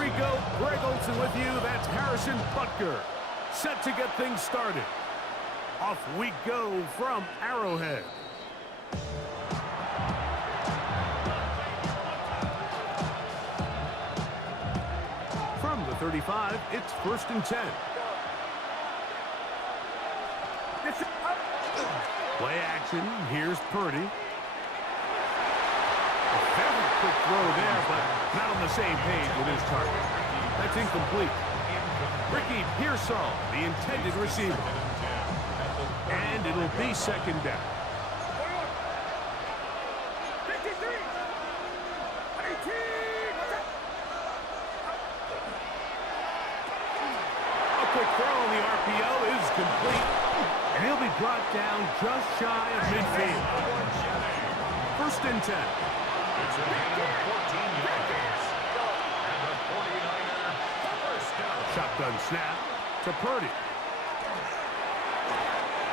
we go. Greg Olson with you. That's Harrison Butker. Set to get things started. Off we go from Arrowhead. From the 35, it's 1st and 10. Play action. Here's Purdy. A very quick throw there, but not on the same page with his target. That's incomplete. Ricky Pearsall, the intended receiver. And it'll be 2nd down. A quick throw on the RPO is complete. And he'll be brought down just shy of midfield. 1st and 10. It's a gain of 14 yards. And the 49er first down. Shotgun snap to Purdy.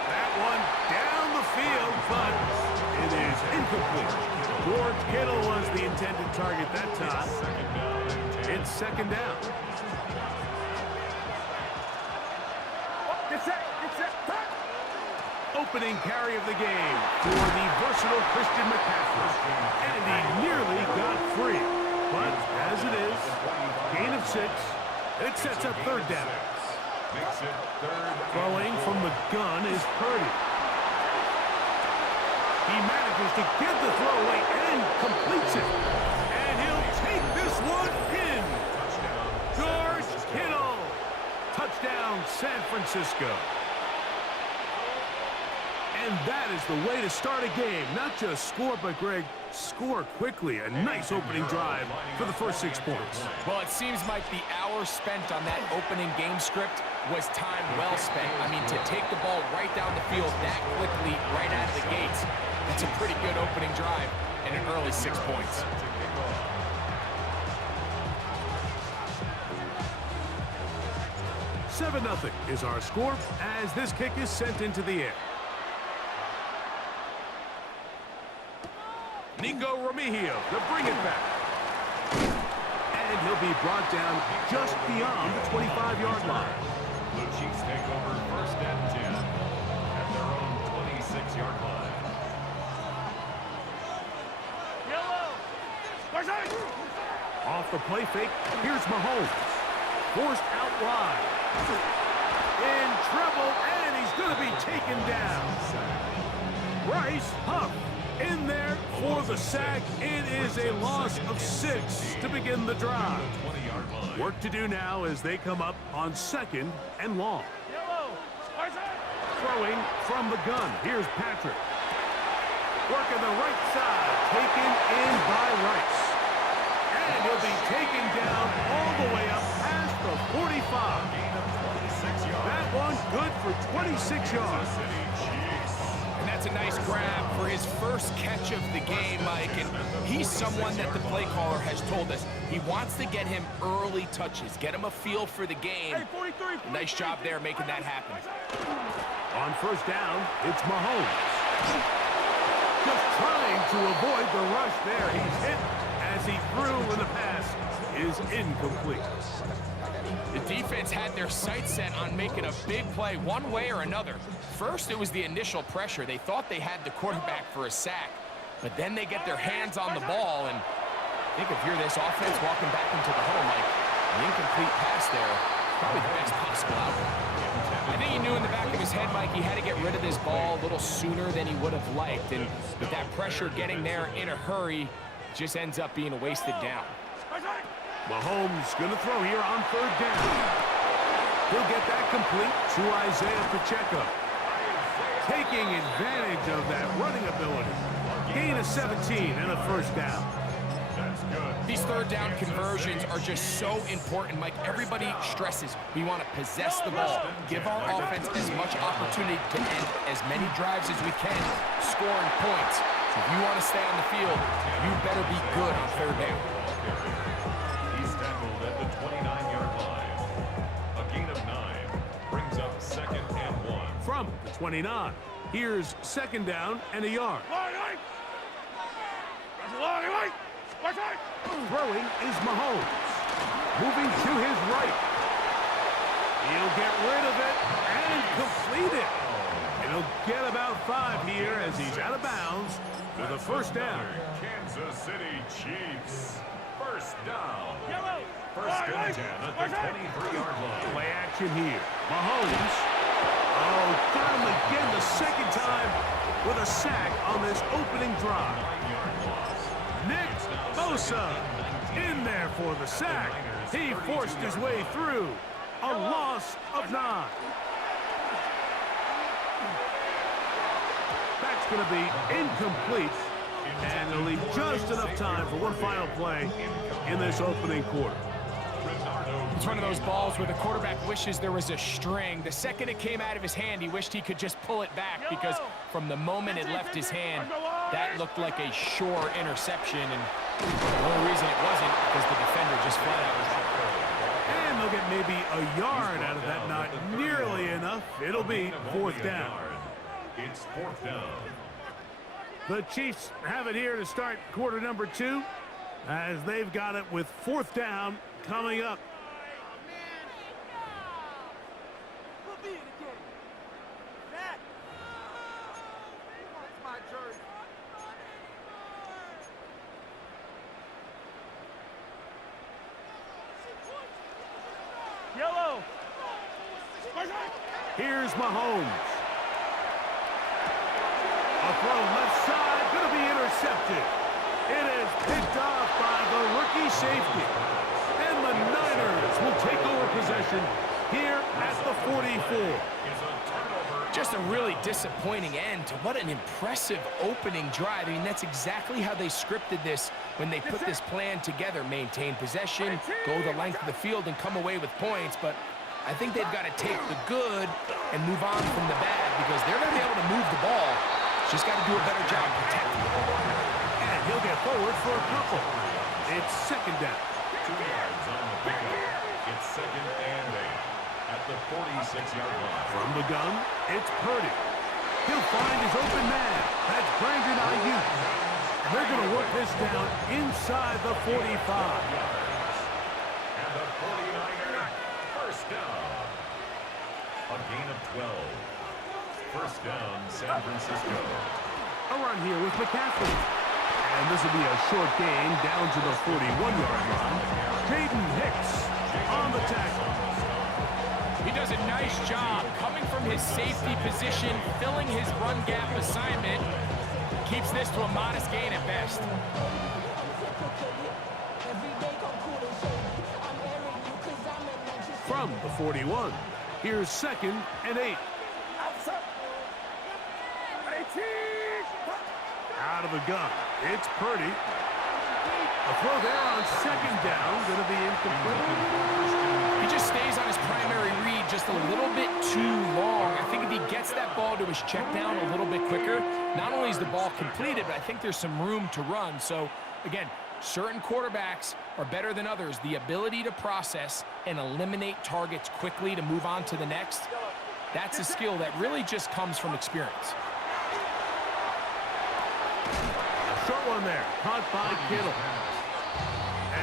That one down the field, but it is incomplete. George Kittle was the intended target that time. It's 2nd down. Opening carry of the game for the versatile Christian McCaffrey. And he nearly got free. But as it is, gain of 6. It sets up 3rd down. Throwing from the gun is Purdy. He manages to get the throw away and completes it. And he'll take this one in. George Kittle. Touchdown, San Francisco. And that is the way to start a game. Not just score, but, Greg, score quickly. A nice opening drive for the first 6 points. Well, it seems like the hour spent on that opening game script was time well spent. I mean, to take the ball right down the field that quickly, right out of the gates, that's a pretty good opening drive and an early 6 points. Seven 0 is our score as this kick is sent into the air. Nico Remigio to bring it back. And he'll be brought down just beyond the 25-yard line. Blue Chiefs take over 1st and 10 at their own 26-yard line. Off the play fake, here's Mahomes. Forced out wide. In trouble, and he's going to be taken down. Bryce Huff in there for the sack. It is a loss of 6 to begin the drive. Work to do now as they come up on 2nd and long. Throwing from the gun. Here's Patrick. Working the right side. Taken in by Rice. And he'll be taken down all the way up past the 45. That one good for 26 yards. And that's a nice grab for his first catch of the game, Mike. And he's someone that the play caller has told us he wants to get him early touches, get him a feel for the game. Nice job there making that happen. On 1st down, it's Mahomes. Just trying to avoid the rush there. He's hit as he threw, and the pass is incomplete. The defense had their sights set on making a big play one way or another. First, it was the initial pressure. They thought they had the quarterback for a sack, but then they get their hands on the ball, and I think if you're this offense walking back into the huddle, Mike, an incomplete pass there, probably the best possible outcome. I think he knew in the back of his head, Mike, he had to get rid of this ball a little sooner than he would have liked, and with that pressure getting there in a hurry, just ends up being a wasted down. Mahomes going to throw here on 3rd down. He'll get that complete to Isaiah Pacheco. Taking advantage of that running ability. Gain of 17 and a 1st down. These 3rd down conversions are just so important, Mike. Everybody stresses we want to possess the ball, give our offense as much opportunity to end as many drives as we can, scoring points. So if you want to stay on the field, you better be good on 3rd down. He's tackled at the 29-yard line. A gain of 9 brings up 2nd and 1. From the 29, here's 2nd down and a yard. Throwing is Mahomes. Moving to his right. He'll get rid of it and complete it. And he'll get about 5 here as he's out of bounds with a first down. Kansas City Chiefs. First down. Yellow. First and 10 at the 23-yard line. Play action here. Mahomes. Oh, got him again the second time with a sack on this opening drive. 9-yard loss. Nick Bosa in there for the sack. He forced his way through. A loss of 9. That's going to be incomplete. And they'll leave just enough time for one final play in this opening quarter. It's one of those balls where the quarterback wishes there was a string. The second it came out of his hand, he wished he could just pull it back because from the moment it left his hand, that looked like a sure interception. And the only reason it wasn't because the defender just flat out was out. And they'll get maybe a yard out of that. Not nearly enough. It'll be fourth down. It's fourth down. The Chiefs have it here to start quarter number 2 as they've got it with fourth down coming up. Yellow. Here's Mahomes. A throw left side, going to be intercepted. It is picked off by the rookie safety. And the Niners will take over possession here at the 44. Just a really disappointing end to what an impressive opening drive. I mean, that's exactly how they scripted this when they put this plan together. Maintain possession, go the length of the field, and come away with points. But I think they've got to take the good and move on from the bad because they're going to be able to move the ball. Just got to do a better job protecting it. And he'll get forward for a couple. It's second down. 2 yards on the pickup. It's second and 8 at the 46-yard line. From the gun, it's Purdy. He'll find his open man. That's Brandon Ayuk. And they're going to work this down inside the 45. And the 49ers first down. A gain of 12. First down, San Francisco. A run here with McCaffrey. And this will be a short gain down to the 41-yard line. Jaden Hicks on the tackle. He does a nice job coming from his safety position, filling his run gap assignment. Keeps this to a modest gain at best. From the 41, here's second and 8. Out of the gun, it's Purdy. A throw there on second down, going to be incomplete. He just stays on his primary read just a little bit too long. I think if he gets that ball to his check down a little bit quicker, not only is the ball completed, but I think there's some room to run. So, again, certain quarterbacks are better than others. The ability to process and eliminate targets quickly to move on to the next, that's a skill that really just comes from experience. Short one there, caught by Kittle.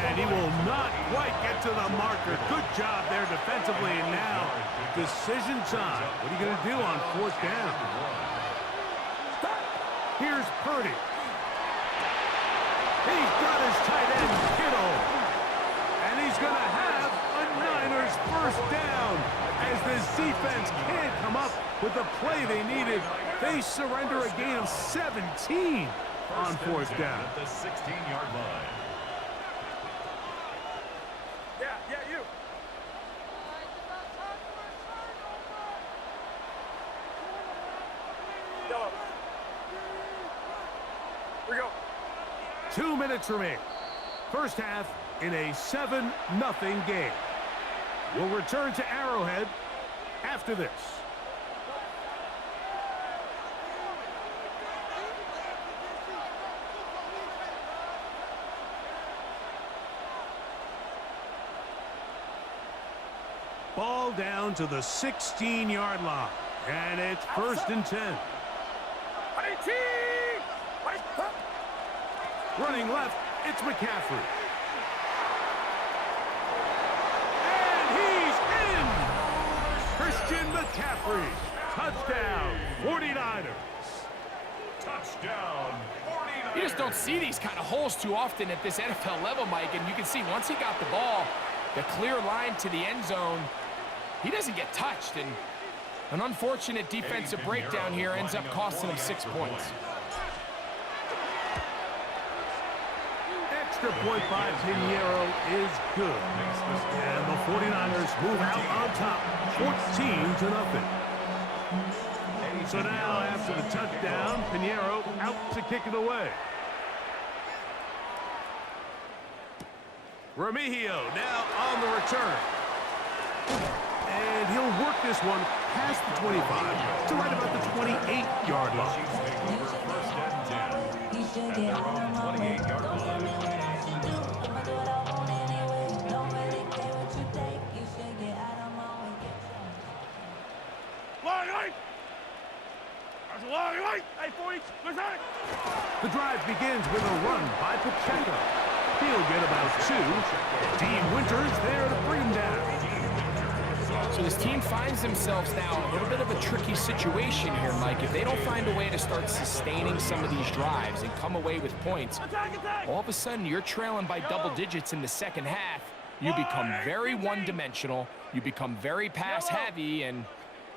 And he will not quite get to the marker. Good job there defensively. And now, decision time. What are you going to do on fourth down? Here's Purdy. He's got his tight end, Kittle. And he's going to have a Niners first down. As this defense can't come up with the play they needed, they surrender a gain of 17 on fourth down. At the 16-yard line. Yeah, you. Yellow. Here we go. 2 minutes remain. First half in a 7-0 game. We'll return to Arrowhead after this. Ball down to the 16-yard line. And it's first and 10. Running left, it's McCaffrey. McCaffrey. Touchdown, 49ers. Touchdown, 49ers. You just don't see these kind of holes too often at this NFL level, Mike, and you can see once he got the ball, the clear line to the end zone, he doesn't get touched, and an unfortunate defensive breakdown here ends up costing him 6 points. Extra point by Pinheiro is good. And the 49ers move out on top, 14-0. So now, after the touchdown, Pinheiro out to kick it away. Remigio now on the return. And he'll work this one past the 25 to right about the 28-yard line. The drive begins with a run by Pacheco. He'll get about 2. Dean Winters there to bring him down. So this team finds themselves now in a little bit of a tricky situation here, Mike. If they don't find a way to start sustaining some of these drives and come away with points, all of a sudden you're trailing by double digits in the second half. You become very one-dimensional. You become very pass-heavy, and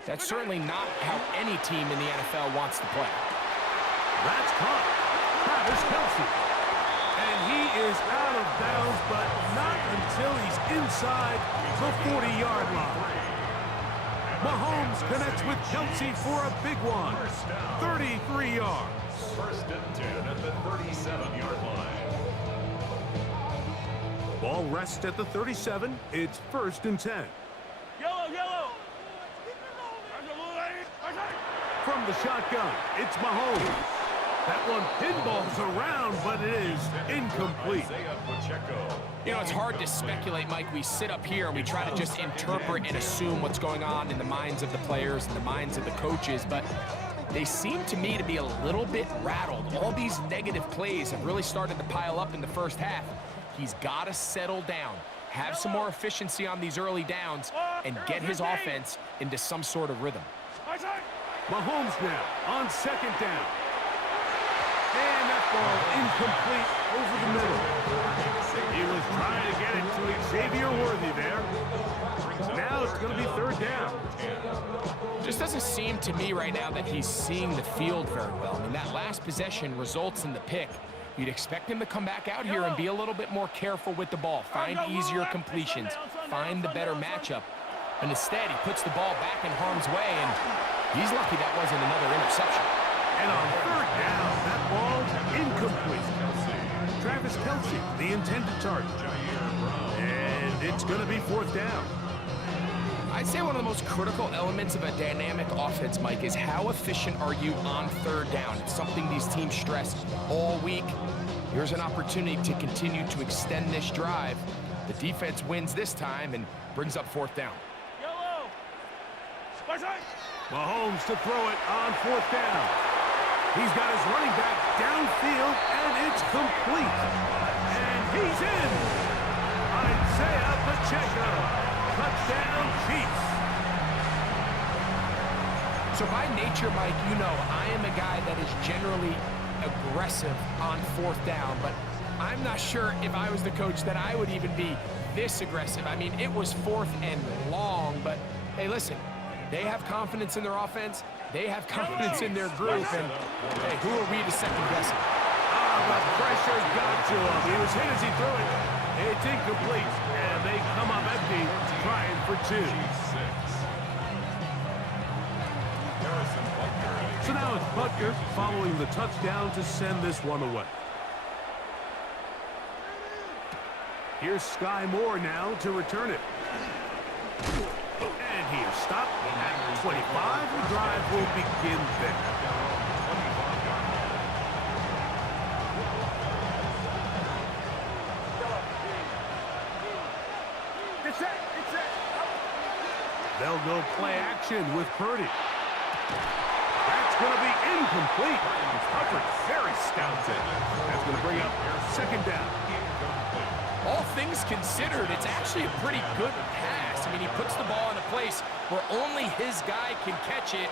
that's certainly not how any team in the NFL wants to play. That's caught. Travis Kelce. And he is out of bounds, but not until he's inside the 40-yard line. Mahomes connects with Kelce for a big one. 33 yards. First and 10 at the 37-yard line. Ball rests at the 37. It's 1st and 10. Yellow. From the shotgun, it's Mahomes. That one pinballs around, but it is incomplete. You know, it's hard to speculate, Mike. We sit up here and we try to just interpret and assume what's going on in the minds of the players and the minds of the coaches, but they seem to me to be a little bit rattled. All these negative plays have really started to pile up in the first half. He's got to settle down, have some more efficiency on these early downs, and get his offense into some sort of rhythm. Mahomes now on 2nd down. And that ball incomplete over the middle. He was trying to get it to Xavier Worthy there. Now it's going to be 3rd down. Just doesn't seem to me right now that he's seeing the field very well. I mean, that last possession results in the pick. You'd expect him to come back out here and be a little bit more careful with the ball, find easier completions, find the better matchup. And instead, he puts the ball back in harm's way, and he's lucky that wasn't another interception. And on 3rd down, that ball incomplete. Travis Kelce, the intended target. And it's going to be 4th down. I'd say one of the most critical elements of a dynamic offense, Mike, is how efficient are you on 3rd down. It's something these teams stress all week. Here's an opportunity to continue to extend this drive. The defense wins this time and brings up 4th down. Mahomes to throw it on 4th down. He's got his running back downfield, and it's complete. And he's in. Isaiah Pacheco. Touchdown, Chiefs. So by nature, Mike, you know I am a guy that is generally aggressive on 4th down, but I'm not sure if I was the coach that I would even be this aggressive. I mean, it was 4th and long, but hey, listen, they have confidence in their offense. They have confidence in their group, and hey, who are we to second guess it? The pressure got to him. He was hit as he threw it. It's incomplete, and they come up empty, trying for 2. So now it's Butker following the touchdown to send this one away. Here's Sky Moore now to return it. And he is stopped at 25. The drive will begin there. They'll go play action with Purdy. That's going to be incomplete. It's covered very stout. That's going to bring up 2nd down. all things considered, it's actually a pretty good pass. I mean, he puts the ball in a place where only his guy can catch it.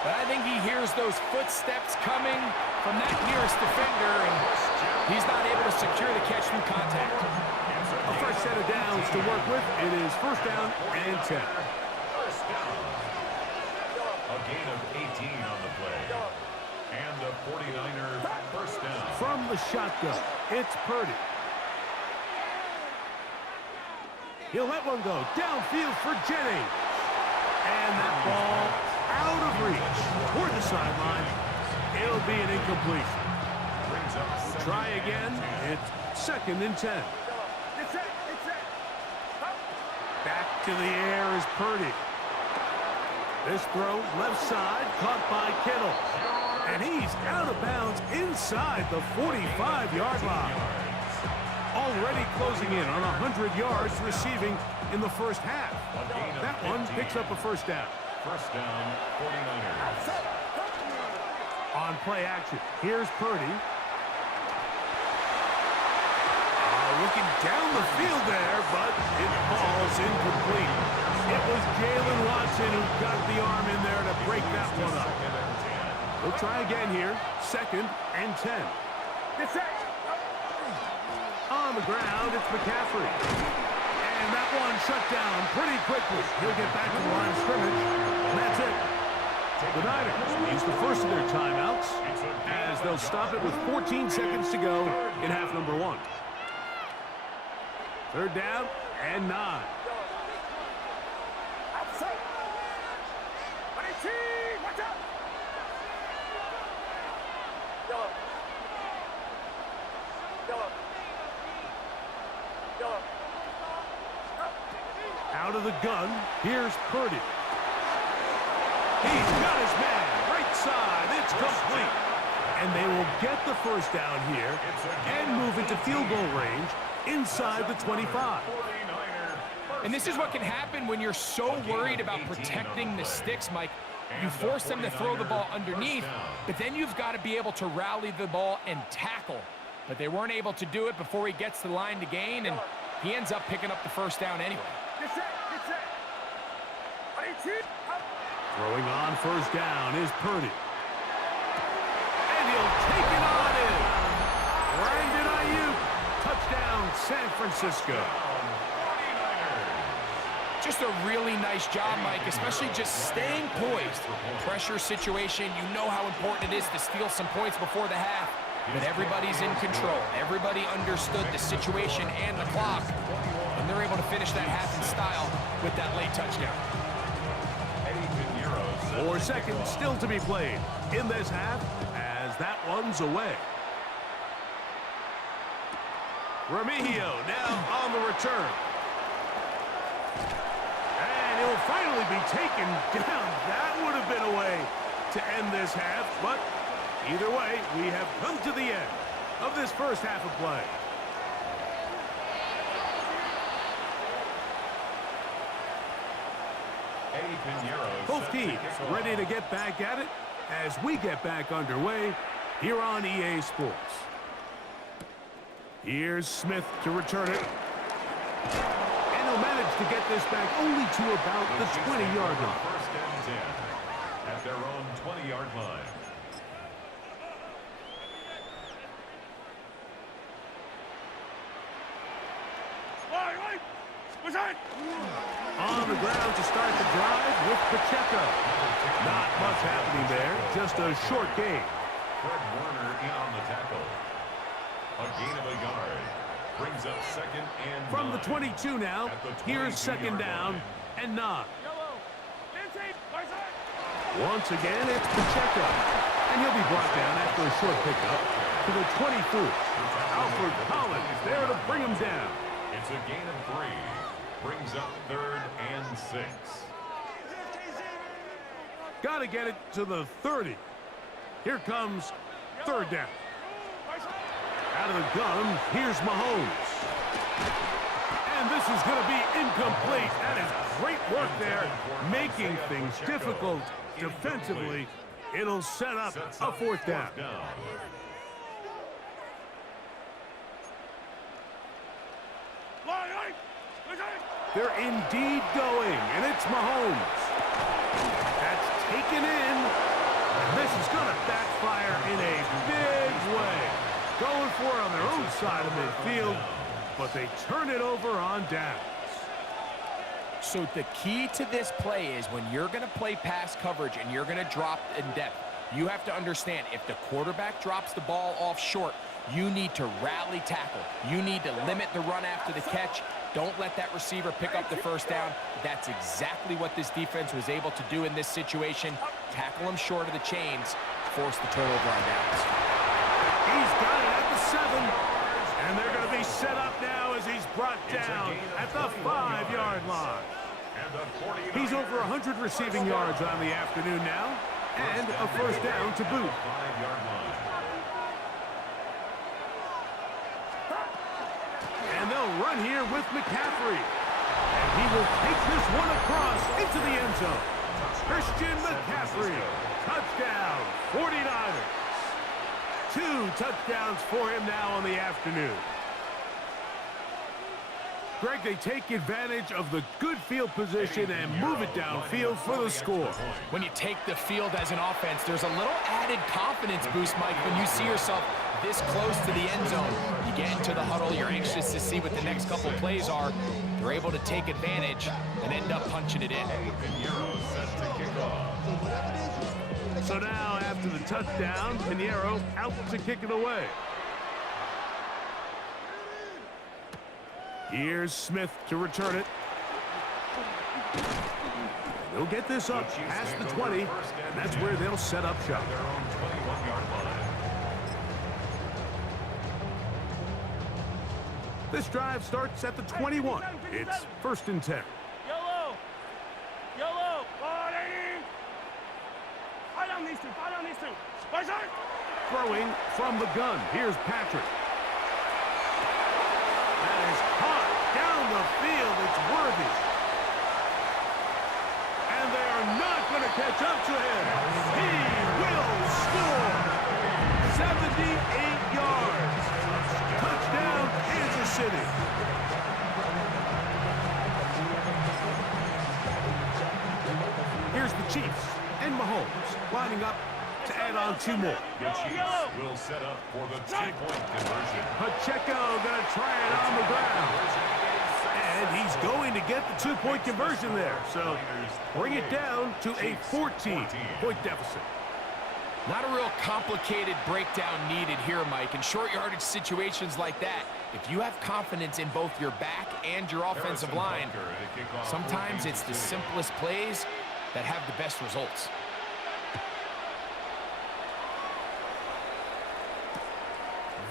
But I think he hears those footsteps coming from that nearest defender, and he's not able to secure the catch through contact. A first set of downs to work with. It is first down and 10. A gain of 18 on the play. And the 49ers first down. From the shotgun, it's Purdy. He'll let one go downfield for Jennings. And that ball out of reach toward the sideline. It'll be an incompletion. Try again. It's second and 10. Back to the air is Purdy. This throw left side caught by Kittle. And he's out of bounds inside the 45-yard line. Already closing in on 100 yards receiving in the first half. That one picks up a first down. First down, 49ers. On play action, here's Purdy. Looking down the field there, but it falls incomplete. It was Jalen Watson who got the arm in there to break that one up. We'll try again here. Second and 10. On the ground, it's McCaffrey. And that one shut down pretty quickly. He'll get back to the line of scrimmage. And that's it. The Niners use the first of their timeouts as they'll stop it with 14 seconds to go in half number 1. Third down and 9. Out of the gun, here's Purdy. He's got his man, right side, it's complete. And they will get the first down here and move into field goal range inside the 25. And this is what can happen when you're so worried about protecting the sticks, Mike. You force them to throw the ball underneath, but then you've got to be able to rally the ball and tackle. But they weren't able to do it before he gets the line to gain, and he ends up picking up the first down anyway. Throwing on first down is Purdy. And he'll take it on in. Brandon Ayuk. Touchdown, San Francisco. Just a really nice job, Mike, especially just staying poised. Pressure situation, you know how important it is to steal some points before the half. But everybody's in control. Everybody understood the situation and the clock. And they're able to finish that half in style with that late touchdown. 4 seconds still to be played in this half as that one's away. Remigio now on the return. And he'll finally be taken down. That would have been a way to end this half, but either way, we have come to the end of this first half of play. Both teams ready to get back at it as we get back underway here on EA Sports. Here's Smith to return it. And he'll manage to get this back only to about the 20-yard line. First and 10 at their own 20-yard line. On the ground to start the drive with Pacheco. Not much happening there, just a short gain. Fred Warner in on the tackle. A gain of a yard. Brings up second and 9. From the 22 now, here's second down and 9. Once again, it's Pacheco. And he'll be brought down after a short pickup to the 24. Alfred Collins there to bring him down. It's a gain of 3. Brings up third and 6. Got to get it to the 30. Here comes third down. Out of the gun, here's Mahomes. And this is going to be incomplete. That is great work there, making things difficult defensively. It'll set up a fourth down. They're indeed going, and it's Mahomes. That's taken in, and this is going to backfire in a big way. Going for it on their own side of midfield, but they turn it over on downs. So the key to this play is when you're going to play pass coverage and you're going to drop in depth, you have to understand if the quarterback drops the ball off short, you need to rally tackle. You need to limit the run after the catch. Don't let that receiver pick up the first down. That's exactly what this defense was able to do in this situation. Tackle him short of the chains, force the turnover on downs. He's got it at the 7, and they're going to be set up now as he's brought down at the 5-yard line. He's over 100 receiving yards on the afternoon now, and a first down to boot. And they'll run here with McCaffrey. And he will take this one across into the end zone. Christian McCaffrey, touchdown, 49ers. 2 touchdowns for him now on the afternoon. Greg, they take advantage of the good field position and move it downfield for the score. When you take the field as an offense, there's a little added confidence boost, Mike, when you see yourself this close to the end zone. You get into the huddle, you're anxious to see what the next couple plays are. You're able to take advantage and end up punching it in. So now, after the touchdown, Pinheiro out to kick it away. Here's Smith to return it. They'll get this up past the 20, and that's where they'll set up shop. This drive starts at the 21. It's 1st and 10. Yellow! Yellow! Fight on these two! Fight on these two! Fight on! Throwing from the gun. Here's Patrick. That is caught down the field. It's Worthy. And they are not going to catch up to him. He will score. 78 yards. Touchdown, Kansas City. Here's the Chiefs and Mahomes lining up to add on 2 more. The Chiefs will set up for the 2-point conversion. Pacheco going to try it on the ground. And he's going to get the 2-point conversion there. So bring it down to a 14-point deficit. Not a real complicated breakdown needed here, Mike. In short yardage situations like that, if you have confidence in both your back and your offensive line, sometimes it's the simplest plays that have the best results.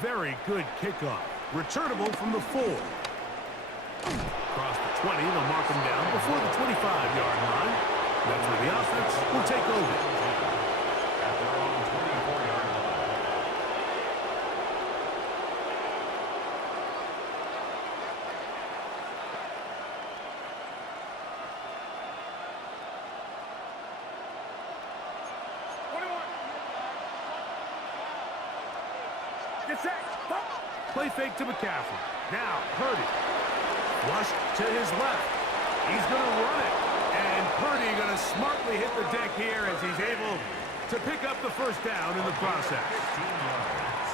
Very good kickoff. Returnable from the 4. Across the 20, they'll mark him down before the 25-yard line. That's where the offense will take over. At their own 24-yard line. Get set! Play fake to McCaffrey. Now, Purdy. Flushed to his left. He's going to run it. And Purdy going to smartly hit the deck here as he's able to pick up the first down in the process.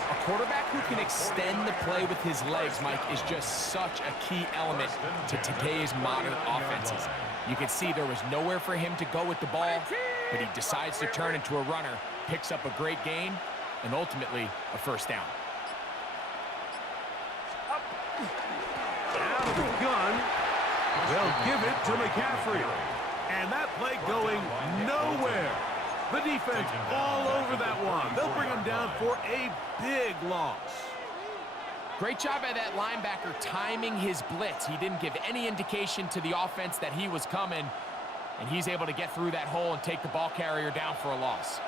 A quarterback who can extend the play with his legs, Mike, is just such a key element to today's modern offenses. You can see there was nowhere for him to go with the ball, but he decides to turn into a runner, picks up a great gain, and ultimately a first down. Out of the gun, they'll give it to McCaffrey. And that play going nowhere. The defense all over that one. They'll bring him down for a big loss. Great job by that linebacker timing his blitz. He didn't give any indication to the offense that he was coming, and he's able to get through that hole and take the ball carrier down for a loss.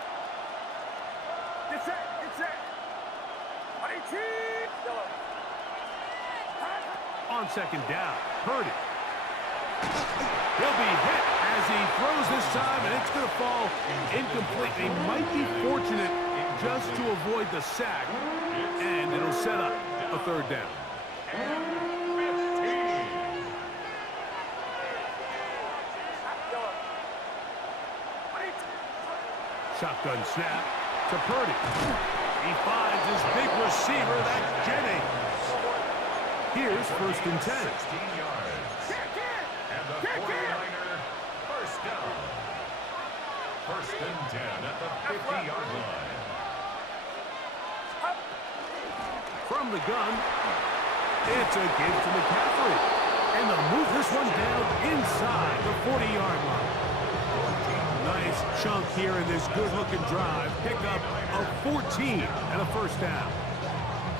Get set! Get set! On second down, Purdy. He'll be hit as he throws this time, and it's going to fall incomplete. They might be fortunate just to avoid the sack, and it'll set up a third down. Shotgun snap to Purdy. He finds his big receiver, that's Jennings. Here's 1st and 10. 16 yards. And the 49er first down. 1st and 10 at the 50-yard line. From the gun, it's a give to McCaffrey. And they'll move this one down inside the 40-yard line. Nice chunk here in this good-looking drive. Pick up of 14 and a first down.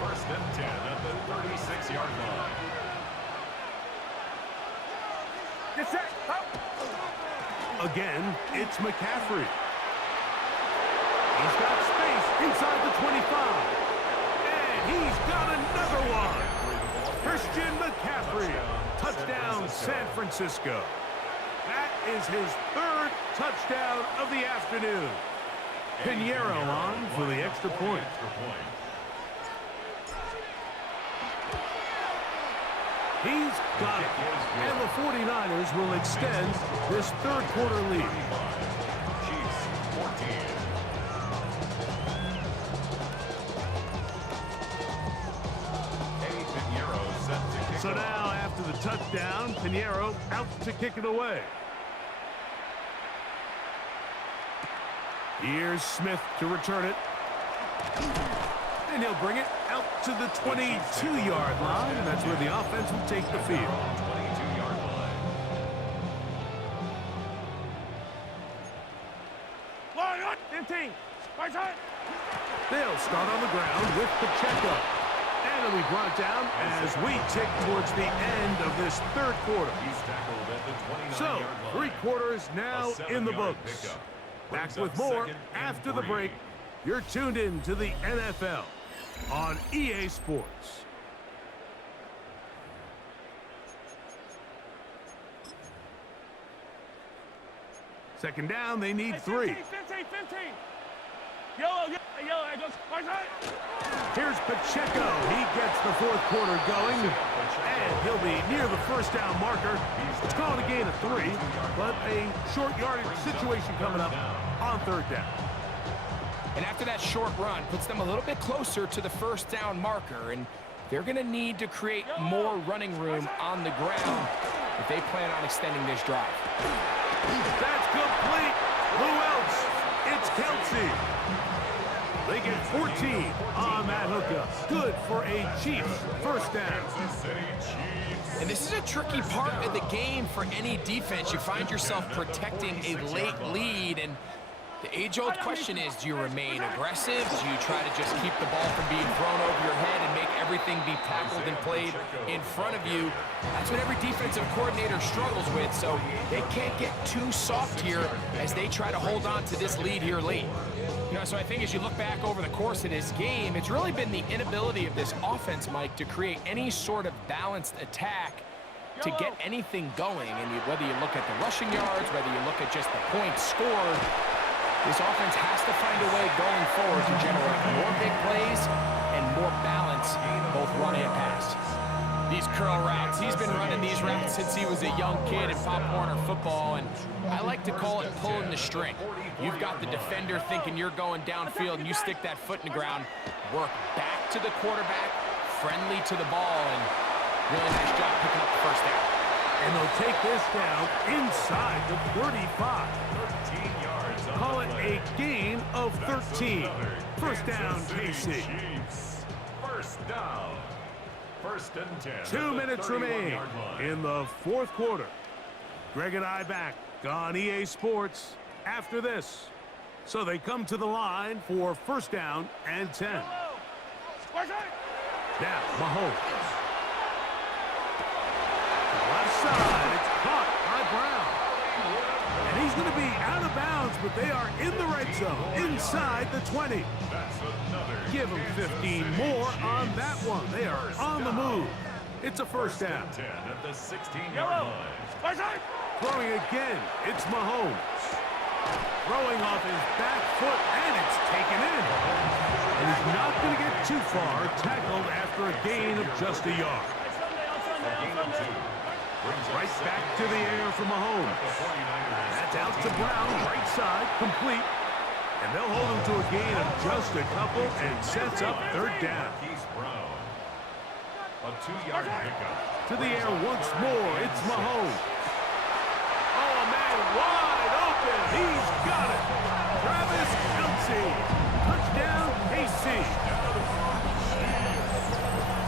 1st and 10 at the 36-yard line. Get set. Up. Again, it's McCaffrey. He's got space inside the 25. And he's got another one. Christian McCaffrey. Touchdown, San Francisco. That is his 3rd touchdown of the afternoon. Pinheiro on for the extra point. He's got it. And the 49ers will extend this 3rd quarter lead. Chiefs 14. Pinheiro set to kick So off. now, after the touchdown, Pinheiro out to kick it away. Here's Smith to return it. And he'll bring it out to the 22-yard line. That's where the offense will take the field. 22-yard line. Line on. 15. Right side. They'll start on the ground with Pacheco. And it'll be brought down as we tick towards the end of this 3rd quarter. He's tackled at the 29-yard So, line. 3 quarters now in the 7-yard books. pickup. Back Brings with up more 2nd and after the 3. break. You're tuned in to the NFL on EA Sports. Second down, they need 3. 15. Yellow. Yellow. I just. Right side. Here's Pacheco. He gets the 4th quarter going, and he'll be near the first down marker. It's called a gain of 3, but a short yardage situation coming up on 3rd down. And after that short run, puts them a little bit closer to the first down marker, and they're going to need to create more running room on the ground if they plan on extending this drive. That's complete. Who else? It's Kelsey. They get 14 on that hookup. Good for a Chiefs first down. Kansas City Chiefs. And this is a tricky part of the game for any defense. You find yourself protecting a late lead, and the age-old question is, do you remain aggressive? Do you try to just keep the ball from being thrown over your head and make everything be tackled and played in front of you? That's what every defensive coordinator struggles with, so they can't get too soft here as they try to hold on to this lead here late. You know, so I think as you look back over the course of this game, it's really been the inability of this offense, Mike, to create any sort of balanced attack to get anything going. And whether you look at the rushing yards, whether you look at just the points scored, this offense has to find a way going forward to generate more big plays and more balance, both run and pass. These curl routes, he's been running these routes since he was a young kid in Pop Warner football, and I like to call it pulling the string. You've got the defender thinking you're going downfield, and you stick that foot in the ground, work back to the quarterback, friendly to the ball, and really nice job picking up the first down. And they'll take this down inside the 35. 13 yards on Call the it play. a gain of 13. First down, Kansas City KC. Chiefs. First down. 1st and 10. 2 minutes remain line. in the 4th quarter. Greg and I back on EA Sports after this. So they come to the line for first down and 10. Yellow. Right side. Now, Mahomes. Left side, it's caught by Brown. And he's going to be out of bounds, but they are in the red zone, inside the 20. That's another Give them Kansas 15 City more Chiefs. on that one. They are on the move. It's a first down. 10 at the 16-yard Yellow. line. Right side. Throwing again, it's Mahomes. Throwing off his back foot, and it's taken in. And he's not going to get too far, tackled after a gain of just a yard. Gain of 2. Brings up Right second back to the air for Mahomes. The 49ers. That's out to Brown, right side, complete. And they'll hold him to a gain of just a couple and sets up third down. A 2-yard pickup. To the air once more, it's Mahomes. Oh, man, wide open. He's got it. Travis Kelce. Touchdown, KC.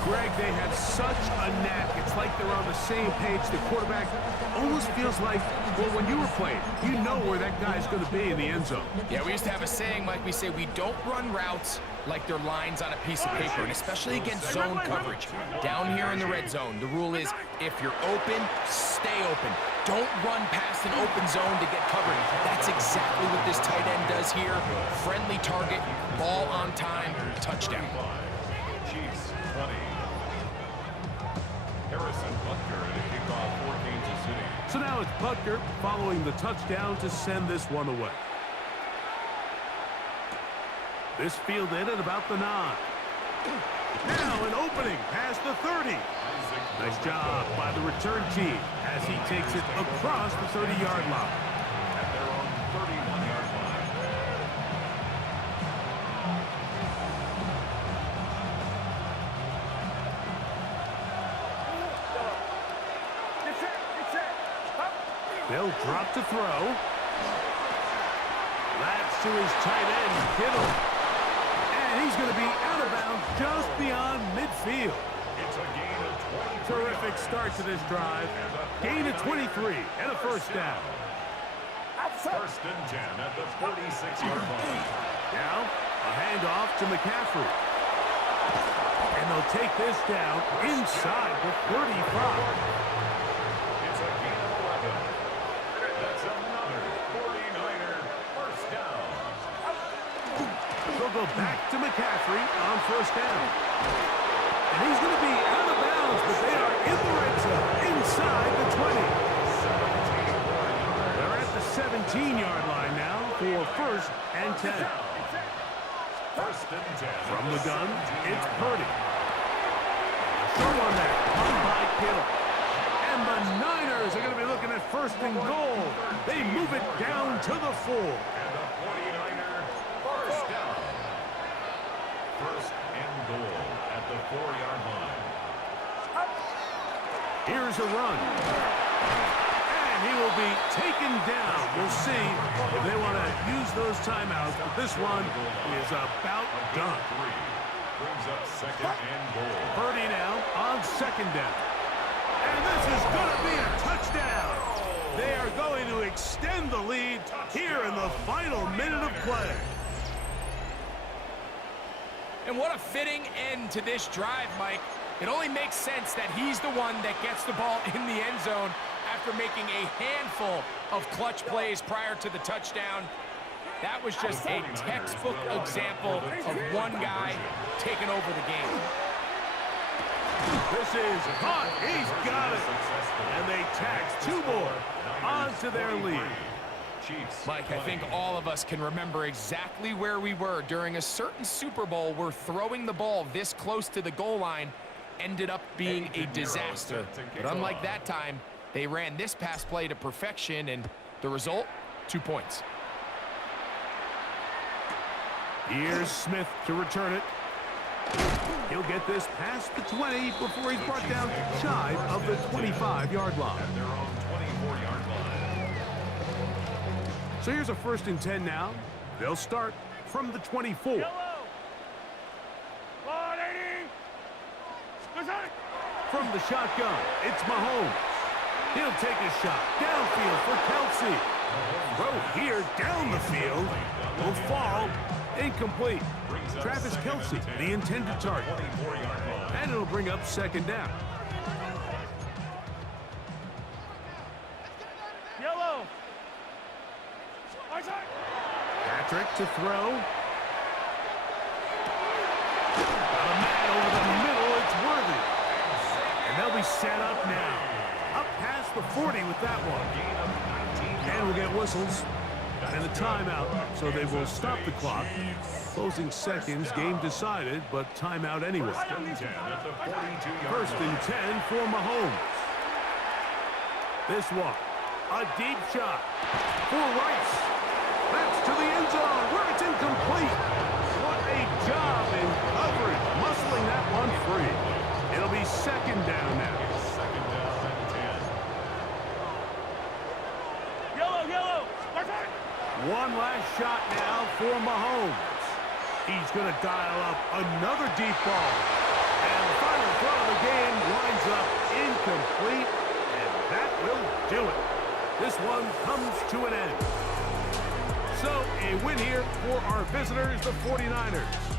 Greg, they have such a knack. It's like they're on the same page. The quarterback almost feels like, well, when you were playing, you know where that guy's going to be in the end zone. Yeah, we used to have a saying, Mike, we say we don't run routes like they're lines on a piece of paper, and especially against zone coverage. Down here in the red zone, the rule is if you're open, stay open. Don't run past an open zone to get covered. That's exactly what this tight end does here. Friendly target, ball on time, touchdown. Chiefs 20. Harrison Butker at a kickoff for Kansas City. So now it's Butker following the touchdown to send this one away. This fielded at about the 9. Now an opening past the 30. Nice job by the return team as he takes it across the 30-yard line. At their own 31-yard line. They'll drop to throw. That's to his tight end, Kittle. And he's going to be out of bounds just beyond midfield. It's a gain of 23. Terrific start to this drive. Gain of 23 and a first down. First and 10 at the 46-yard line. Now, a handoff to McCaffrey. And they'll take this down inside the 35. It's a gain of 11. That's another 49er first down. They'll go back to McCaffrey on first down. And he's going to be out of bounds, but they are in the red zone, inside the 20. They're at the 17-yard line now for first and 10. First and 10. From the gun, it's Purdy. Throw on that, run by Kittle. And the Niners are going to be looking at first and goal. They move it down to the 4. And the 49er first down. First and goal at the 4-yard line. Here's a run. And he will be taken down. We'll see if they want to use those timeouts, but this one is about done. Brings up second and goal. Purdy now on second down. And this is going to be a touchdown. They are going to extend the lead here in the final minute of play. And what a fitting end to this drive, Mike. It only makes sense that he's the one that gets the ball in the end zone after making a handful of clutch plays prior to the touchdown. That was just a textbook example of one guy taking over the game. This is caught. He's got it. And they tax 2 more onto their lead. Mike, I think all of us can remember exactly where we were during a certain Super Bowl where throwing the ball this close to the goal line ended up being a disaster. But unlike that time, they ran this pass play to perfection, and the result, 2 points. Here's Smith to return it. He'll get this past the 20 before he's brought down shy of the 25-yard line. At their own 24-yard line. So here's a first and 10 now. They'll start from the 24. From the shotgun, it's Mahomes. He'll take a shot downfield for Kelce. Throw here down the field will fall incomplete. Travis Kelce, the intended target. And it'll bring up second down. Yellow. Patrick to throw. Got a man over the middle, it's Worthy. And they'll be set up now. Up past the 40 with that one. And we'll get whistles and a timeout, so they will stop the clock. Closing seconds, game decided, but timeout anyway. First and 10 for Mahomes. This one, a deep shot for Rice. That's to the end zone where it's incomplete. What a job in coverage, muscling that one free. It'll be second down now. Second down and 10. Yellow. Right side. One last shot now for Mahomes. He's going to dial up another deep ball. And the final throw of the game winds up incomplete, and that will do it. This one comes to an end. So, a win here for our visitors, the 49ers.